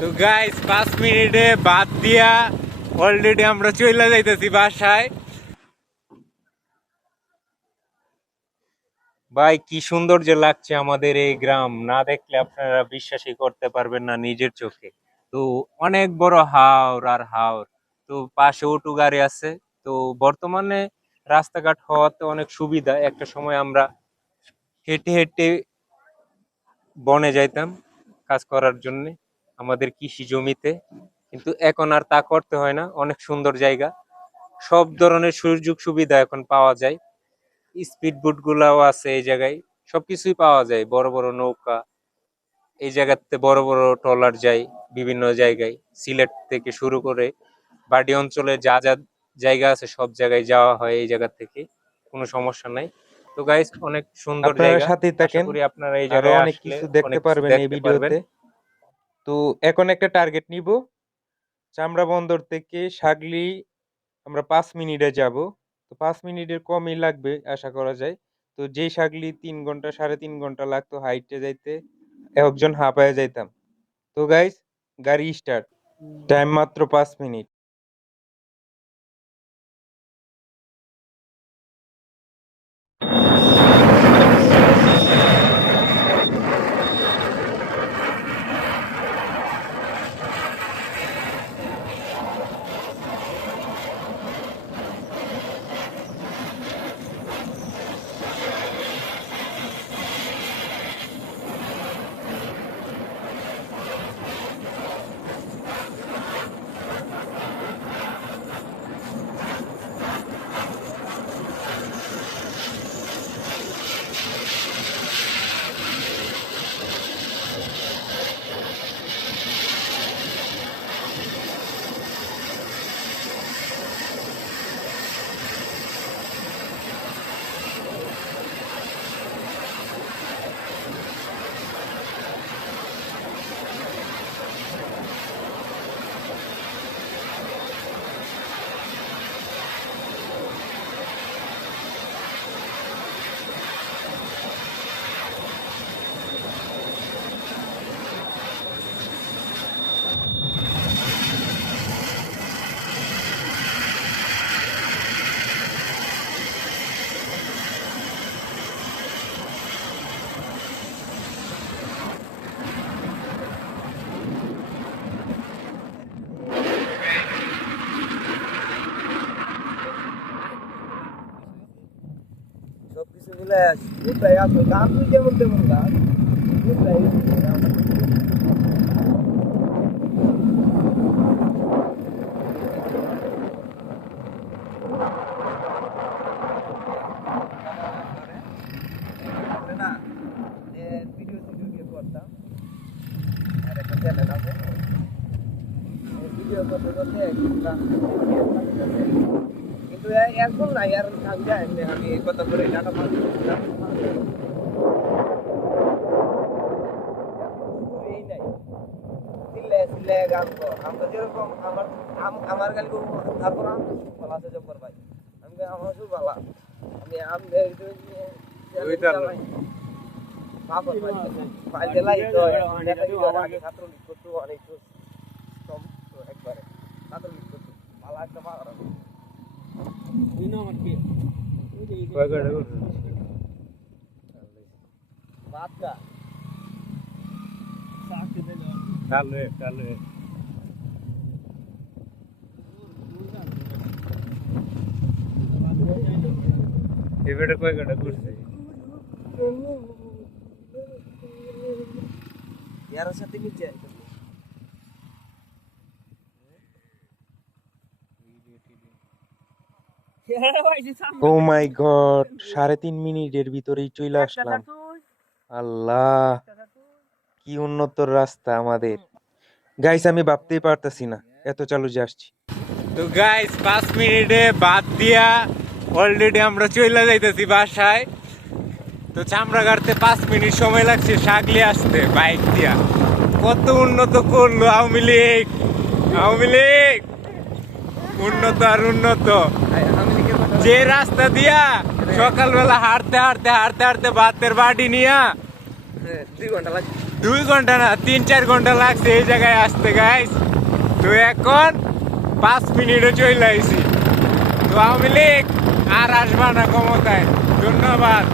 তো গাইস 5 মিনিটে বাদ দিয়া অলরেডি আমরা চলে যাইতেছি বাসায়। ভাই কি সুন্দর যে লাগছে আমাদের এই গ্রাম, না দেখলে আপনারা বিশ্বাসই করতে পারবেন না নিজের চোখে। তো অনেক বড় হাওর আর হাওর, তো পাশে অটো গাড়ি আছে। তো বর্তমানে রাস্তাঘাট হওয়াতে অনেক সুবিধা। একটা সময় আমরা হেঁটে হেঁটে বনে যাইতাম কাজ করার জন্য আমাদের কৃষি জমিতে, কিন্তু এখন আর তা করতে হয় না। অনেক সুন্দর জায়গা, সব ধরনের সুযোগ সুবিধা এখন পাওয়া যায়। স্পিড বোট গুলাও আছে এই জায়গায়, সবকিছুই পাওয়া যায়। বড় বড় নৌকা, এই জায়গাতে বড় বড় ট্রলার যায় বিভিন্ন জায়গায়। সিলেট থেকে শুরু করে বাডি অঞ্চলে যা যা জায়গা আছে সব জায়গায় যাওয়া হয় এই জায়গা থেকে, কোনো সমস্যা নাই। তো গাইস অনেক সুন্দর আপনারা জায়গা, সাথেই আশা থাকেন, করি আপনারা এই আরো জায়গায় অনেক আসলে কিছু দেখতে অনেক কিছু পারবেন এই দেখতে পারবেন। ভিডিওতে। তো এখন একটা টার্গেট নিব, চামড়া বন্দর থেকে সাগলি আমরা 5 মিনিটে যাব। তো 5 মিনিটের কমই লাগবে আশা করা যায়। তো যেই সাগলি 3 ঘন্টা 3.5 ঘন্টা লাগতো হাইটে যাইতে, একজন হাঁপায়ে যাইতাম। তো গাইস, গাড়ি স্টার্ট, টাইম মাত্র 5 মিনিট। সবকিছু মিলে কোথায় আসো গান, তুই যেমন তেমন গান কোথায় না ভিডিও টিডিও করতাম। আর একটা চ্যানেল আছে, ভিডিও করতে করতে কিন্তু এখন নাই আর আমি কথা বলে টাকা এই নাই চিল্লে চিল্লে গান তো আমরা যেরকম আমার গালি তারপর আমি ভালো আছে জব্বর ভাই, আমি আমার খুব ভালো আমি ছাত্রলীগ করতো অনেক একবারে ছাত্রলীগ করতো ভালো একটা বাচ্চা এবারে কয় ঘন্টা ঘুরছে? ইয়ার সাথে নিচে ও মাই গড, 3.5 মিনিটের ভিতরেই চলে আসলাম। আল্লাহ, কি উন্নত রাস্তা আমাদের। গাইস, আমি ভাবতেই পারতাছি না এত চালু যে আসছি। তো গাইস 5 মিনিটে বাদ দিয়া অলরেডি আমরা চলে যাইতেছি বাসায়। তো চামড়া গাড়তে 5 মিনিট সময় লাগছে সাগলি আসতে বাইক দিয়া। কত উন্নত করলো আওয়ামী লীগ, আওয়ামী লীগ উন্নত আর উন্নত। যে রাস্তা দিয়া সকালবেলা হাঁটতে হাঁটতে হাঁটতে হাঁটতে ভাতের বাড়ি নিয়া 2 ঘন্টা লাগছে। 2 ঘন্টা না 3-4 ঘন্টা লাগছে এই জায়গায় আসতে গাইস। তো এখন 5 মিনিটে চলে আইছি। তো আওয়ামী লীগ আর আসবা না ক্ষমতায়। ধন্যবাদ।